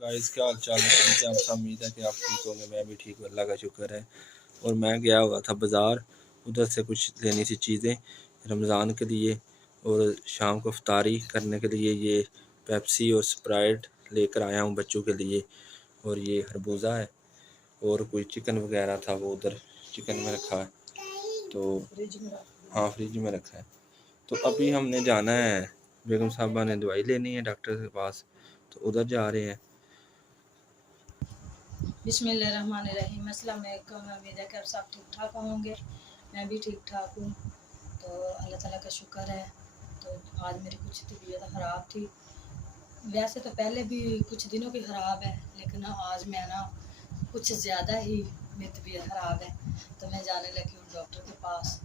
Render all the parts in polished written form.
Guys क्या हाल चाल है? ठीक है, हमसे उम्मीद है कि आप ठीक होंगे। मैं भी ठीक हूँ, अल्लाह का शुक्र है। और मैं गया हुआ था बाज़ार, उधर से कुछ लेनी सी चीज़ें रमज़ान के लिए, और शाम को इफ्तारी करने के लिए ये पेप्सी और स्प्राइट लेकर आया हूँ बच्चों के लिए। और ये खरबूजा है, और कोई चिकन वगैरह था वो उधर चिकन में रखा है, तो हाँ फ्रिज में रखा है। तो अभी हमने जाना है, बेगम साहबा ने दवाई लेनी है डॉक्टर के पास, तो उधर जा रहे हैं। बिस्मिल्लाहिर्रहमानिर्रहीम। अस्सलाम वालेकुम। उम्मीद है कि आप सब ठीक ठाक होंगे। मैं भी ठीक ठाक हूँ, तो अल्लाह ताला का शुक्र है। तो आज मेरी कुछ तबीयत ख़राब थी, वैसे तो पहले भी कुछ दिनों की ख़राब है, लेकिन आज मैं ना कुछ ज़्यादा ही मेरी तबीयत ख़राब है। तो मैं जाने लगी हूँ डॉक्टर के पास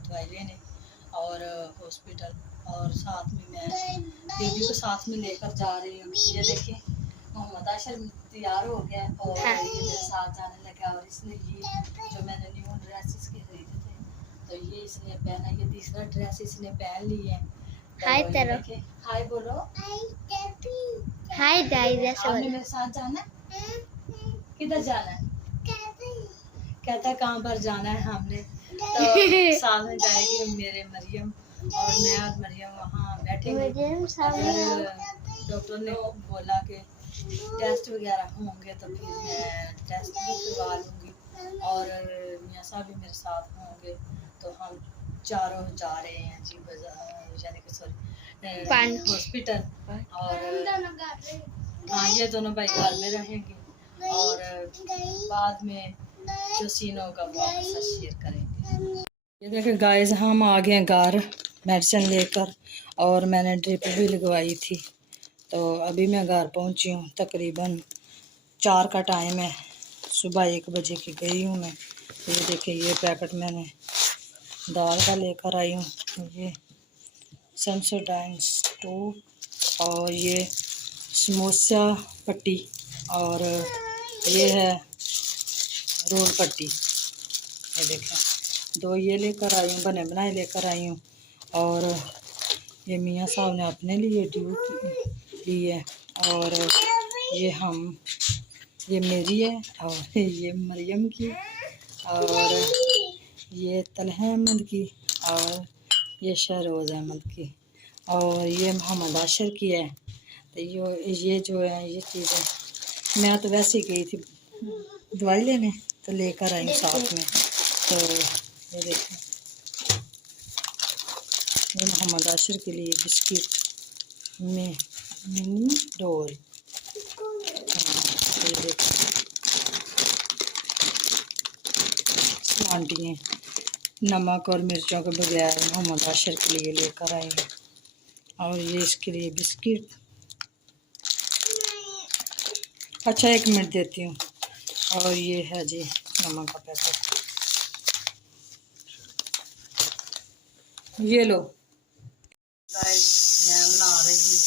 दवाई लेने और हॉस्पिटल, और साथ में मैं बेबी को साथ में लेकर जा रही हूँ। ये देखिए मोहम्मद आशर तैयार हो गया और ये मेरे साथ जाने लगा। और इसने ये जो मैंने न्यू ड्रेस इसके खरीदे थे, तो ये इसने पहना, ये तीसरा ड्रेस इसने पहन ली है। हाय तेरा, हाय बोलो, हाय गाइस। आपने मेरे साथ जाना है? किधर जाना है? कहता है कहाँ पर जाना है हमने, तो साथ में जाएगी मेरे मरियम, और मैं और मरियम वहाँ बैठेंगे। अगर डॉक्टर ने बोला कि टेस्ट वगैरह होंगे तो फिर मैं टेस्ट भी करवा लूँगी, और मियाँ साहब भी मेरे साथ होंगे। तो हम चारों जा रहे हैं जी बाजार, यानी कि सॉरी हॉस्पिटल। और हाँ, ये दोनों भाई घर में रहेंगे और बाद में जो सीन होगा वो आपके साथ शेयर करेंगे। ये देखिए गाइस, हम आ गए घर मेडिसिन लेकर, और मैंने ड्रिप भी लगवाई थी। तो अभी मैं घर पहुंची हूँ, तकरीबन 4 का टाइम है, सुबह 1 बजे की गई हूँ मैं। ये देखिए ये पैकेट मैंने दाल का लेकर आई हूँ, ये सेंसोडाइन स्टोव, और ये समोसा पट्टी, और ये है रोल पट्टी। ये देखें 2 ये लेकर आई हूँ, बने बनाए लेकर आई हूँ। और ये मियाँ साहब ने अपने लिए ट्यूब ली है, और ये मेरी है, और ये मरियम की, और ये तलहा अहमद की, और ये शहरोज़ अहमद की, और ये मोहम्मद आशर की है। तो ये जो है ये चीज़ें मैं तो वैसे ही गई थी दवाई लेने, तो लेकर आई साथ में। तो ये देखें, ये मोहम्मद आशर के लिए बिस्किट में मिनी डोल। हाँ, ये देखें आंटी नमक और मिर्चों के बगैर मोहम्मद आशर के लिए लेकर आई हूँ, और ये इसके लिए बिस्किट। अच्छा 1 मिनट देती हूँ। और ये है जी नमक का पैकेट, ये लो। गाइस मैं बना रही हूँ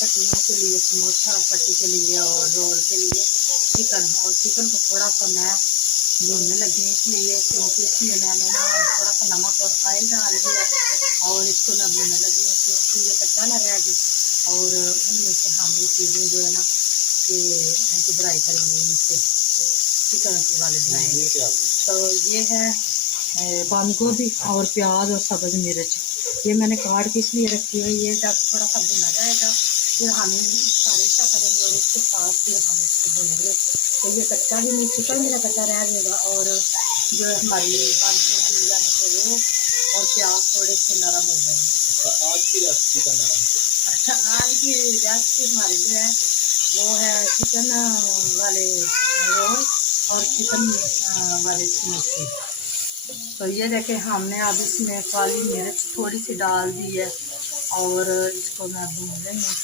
पट्टियों के लिए समोसा पट्टी के लिए और रोल के लिए चिकन, और चिकन को थोड़ा सा मैं भूनने लगी हूँ, इसलिए क्योंकि इसमें मैंने ना थोड़ा सा नमक और ऑयल डाल दिया, और इसको मैं भूनने लगी हूँ क्योंकि ये कच्चा ना रह जाए। और उनमें से हम ये चीज़ें जो है ना कि उनकी बुराई करेंगे, इनसे चिकन की वाले बनाएंगे। तो ये है बंद गोभी और प्याज और सब्ज़ मिर्च, ये मैंने काट के इसलिए रखी हुई है। जब थोड़ा सा भुना जाएगा फिर हम इसका रेशा करेंगे, और इसके साथ फिर हम इसको भुनेंगे, तो ये कच्चा भी नहीं, चिकन मेरा कच्चा रह जाएगा, और जो हमारी बंद गोभी यानी कि वो और प्याज थोड़े से नरम हो जाएंगे। तो आज की रेसिपी का नाम आज की रेसिपी हमारी जो है वो है चिकन वाले रोल और चिकन वाले समोसे। तो ये देखें हमने अब इसमें काली मिर्च थोड़ी सी डाल दी है, और इसको मैं भून रही हूँ।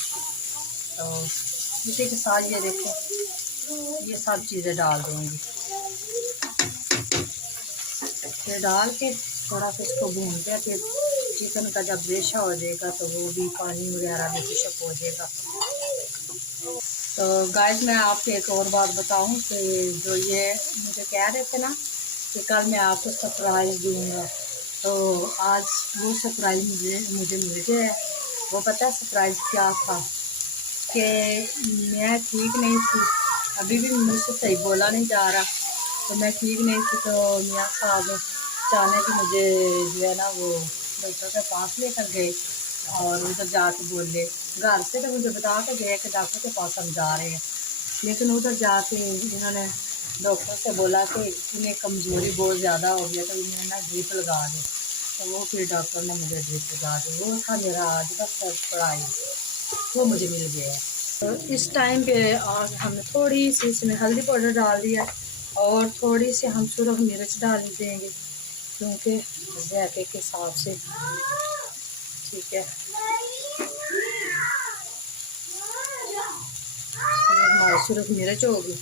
तो इसी के साथ ये देखें ये सब चीज़ें डाल दूँगी, ये डाल के थोड़ा सा इसको भून के फिर चिकन का जब रेशा हो जाएगा तो वो भी पानी वगैरह भी खुशक हो जाएगा। तो गाइस मैं आपको एक और बात बताऊं कि जो ये मुझे कह रहे थे ना कि कल मैं आपको सरप्राइज़ दूंगा, तो आज वो सरप्राइज़ मुझे मिल गया है। वो पता है सरप्राइज़ क्या था कि मैं ठीक नहीं थी, अभी भी मुझसे सही बोला नहीं जा रहा, तो मैं ठीक नहीं थी। तो मियाँ साहब अचानक मुझे जो है ना वो डॉक्टर के पास लेकर गए और उधर जाके बोले, घर से तो मुझे बता के गए कि डॉक्टर के पास हम जा रहे हैं, लेकिन उधर जाके इन्होंने डॉक्टर से बोला कि इन्हें कमज़ोरी बहुत ज़्यादा हो गया, तो इन्हें ना ड्रिप लगा दे। तो वो फिर डॉक्टर ने मुझे ड्रिप लगा दी। वो था मेरा आज का सरप्राइज, वो मुझे मिल गया है। तो इस टाइम पे और हमने थोड़ी सी इसमें हल्दी पाउडर डाल दिया और थोड़ी सी हम सुरख मिर्च डाल देंगे, क्योंकि जायके के हिसाब से। ठीक है, ये हमारी सुरख मिर्च होगी।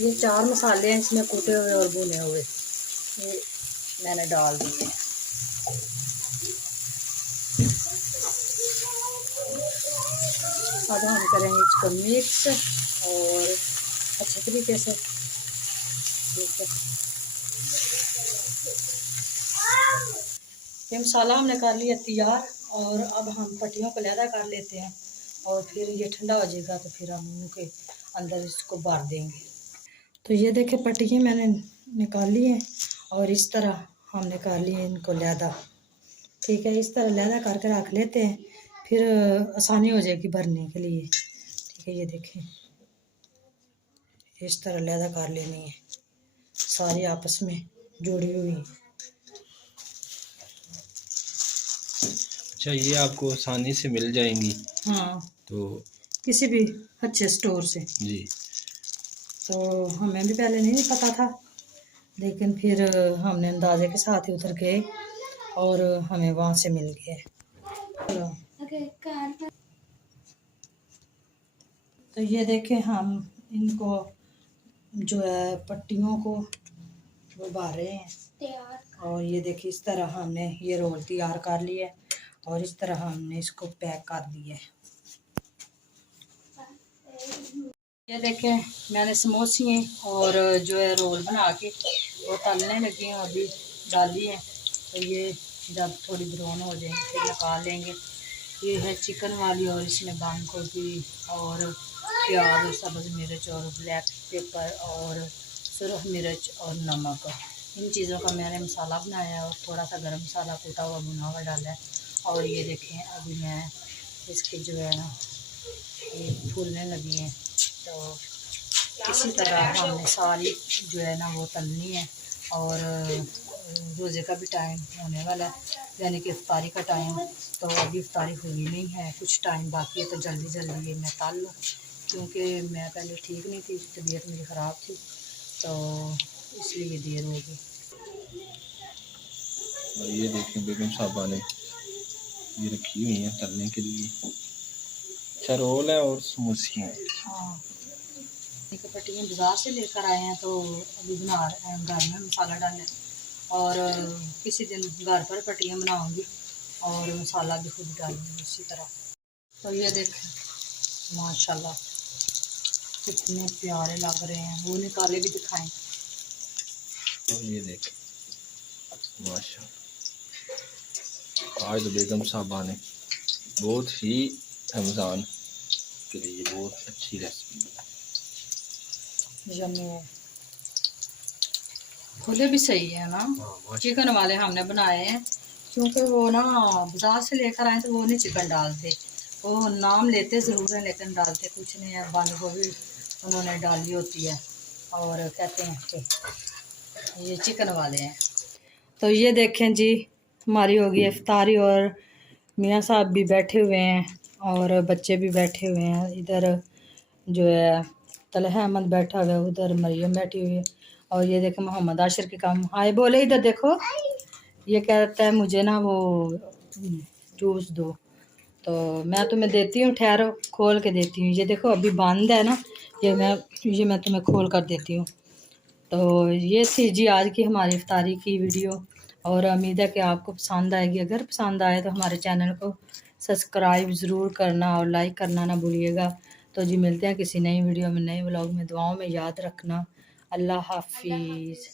ये 4 मसाले हैं इसमें कूटे हुए और भुने हुए, ये मैंने डाल दिए। अब हम करेंगे इसको मिक्स और अच्छे तरीके से। ठीक है, ये मसाला हमने कर लिया तैयार और अब हम पट्टियों को लैदा कर लेते हैं और फिर ये ठंडा हो जाएगा तो फिर हम उनके अंदर इसको भर देंगे। तो ये देखे पट्टियाँ मैंने निकाली हैं और इस तरह हमने कर लिए इनको लैदा। ठीक है, इस तरह लैदा करके रख लेते हैं, फिर आसानी हो जाएगी भरने के लिए। ठीक है, ये देखें इस तरह लैदा कर लेनी है, सारी आपस में जुड़ी हुई। अच्छा, ये आपको आसानी से मिल जाएंगी? हाँ, तो किसी भी अच्छे स्टोर से जी। तो हमें भी पहले नहीं पता था, लेकिन फिर हमने अंदाजे के साथ ही उतर गए और हमें वहाँ से मिल गए। तो ये देखें हम इनको जो है पट्टियों को वो भर रहे हैं और ये देखिए इस तरह हमने ये रोल तैयार कर लिया है और इस तरह हमने इसको पैक कर दिया है। ये देखें मैंने समोसे और जो है रोल बना के वो तलने लगी हैं, अभी डाली हैं। तो ये जब थोड़ी ब्राउन हो जाएंगे फिर निकाल लेंगे। ये है चिकन वाली और इसमें बंद गोभी और प्याज और सब्ज़ मिर्च और ब्लैक पेपर और सुरख मिर्च और नमक, इन चीज़ों का मैंने मसाला बनाया और थोड़ा सा गरम मसाला कूटा हुआ भुना हुआ डाला है। और ये देखें अभी मैं इसकी जो है ना ये फूलने लगी हैं, तो इसी तरह हमने सारी जो है ना वो तलनी है। और रोज़े का भी टाइम होने वाला है, यानी कि इफ्तारी का टाइम, तो अभी इफ्तारी हुई नहीं है, कुछ टाइम बाकी है, तो जल्दी जल्दी ये मैं तल लूँ, क्योंकि मैं पहले ठीक नहीं थी, तबीयत मेरी ख़राब थी, तो इसलिए देर हो गई। और ये देखें बेगम साहबा ने ये रखी हुई हैं तलने के लिए। अच्छा, रोल है और समोसे हैं। हाँ, पट्टियाँ बाज़ार से लेकर आए हैं, तो अभी बना रहे हैं, घर में मसाला डालें और किसी दिन घर पर पट्टियाँ बनाऊंगी और मसाला भी खुद डालूंगी इसी तरह। तो ये देखें माशाल्लाह कितने प्यारे लग रहे हैं, वो निकाले भी दिखाएं। और ये देखें माशाल्लाह, आज तो बेगम साहबा ने बहुत ही रमज़ान के लिए बहुत अच्छी रेसिपी बनाई। यम्मी है, खुले भी सही है ना। चिकन वाले हमने बनाए हैं, क्योंकि वो ना बाजार से लेकर आए तो वो नहीं चिकन डालते, वो नाम लेते ज़रूर हैं लेकिन डालते कुछ नहीं है। बंद गोभी उन्होंने डाली होती है और कहते हैं कि ये चिकन वाले हैं। तो ये देखें जी हमारी हो गई इफ्तारी और मियाँ साहब भी बैठे हुए हैं और बच्चे भी बैठे हुए हैं। इधर जो है तलहा अहमद बैठा हुआ है, उधर मरियम बैठी हुई है और ये देखें मोहम्मद आशिर के काम हाय बोले, इधर देखो, ये कहता है मुझे ना वो जूस दो, तो मैं तुम्हें देती हूँ, ठहरो खोल के देती हूँ। ये देखो अभी बंद है ना, ये मैं तुम्हें खोल कर देती हूँ। तो ये थी जी आज की हमारी इफ्तारी की वीडियो और उम्मीद है कि आपको पसंद आएगी। अगर पसंद आए तो हमारे चैनल को सब्सक्राइब ज़रूर करना और लाइक करना ना भूलिएगा। तो जी मिलते हैं किसी नई वीडियो में, नए व्लॉग में। दुआओं में याद रखना। अल्लाह हाफिज़।